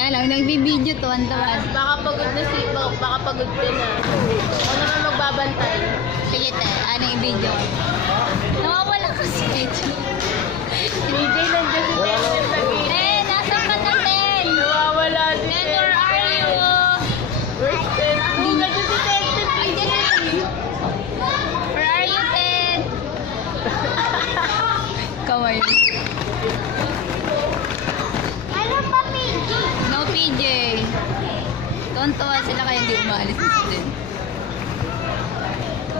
Alam, nagbibideo to, antawan. Baka pagod na si, baka pagod ka na. Ako naman magbabantay. Sige te, ano yung video? Nawawala kasi. DJ nandiyan si Ten lagi. Ten, nasaan ka na Ten? Nawawala si Ten, Ten. where are you? Where's Ten? Hindi na si Ten. Ay, Ten. Where are you, Ten? Kaway. Ano pa, PJ? No, PJ. Tontuwa sila kaya hindi umalis si Ten.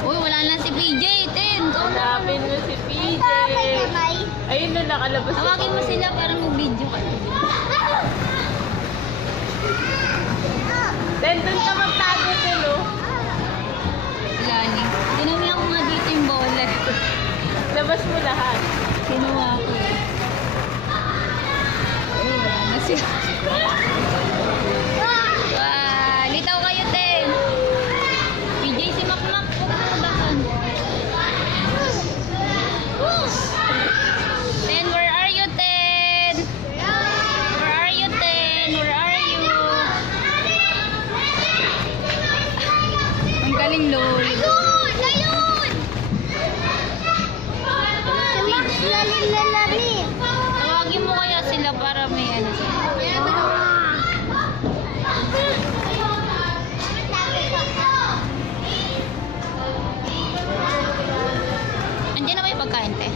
Uy, wala na si PJ, Ten. Hanapin mo si PJ. May kamay. Ayun na, nakalabas. Tawagin mo sila para mag-video ka. Ten, doon ka magtago, Ten, oh. Lani. Kinuha ko nga dito yung bola. Labas mo lahat. Kinuha ko eh. Ay, wala na sila. Wow, litaw kayo, Ten. PJ, si Makmak. Ten, where are you, Ten? Where are you, Ten? Where are you? Ang galing, Lord. Ayun! Ayun! Si Max lalari. Tawagin mo kaya sila para may ano sila. Andiyan na ba yung pagkain, te?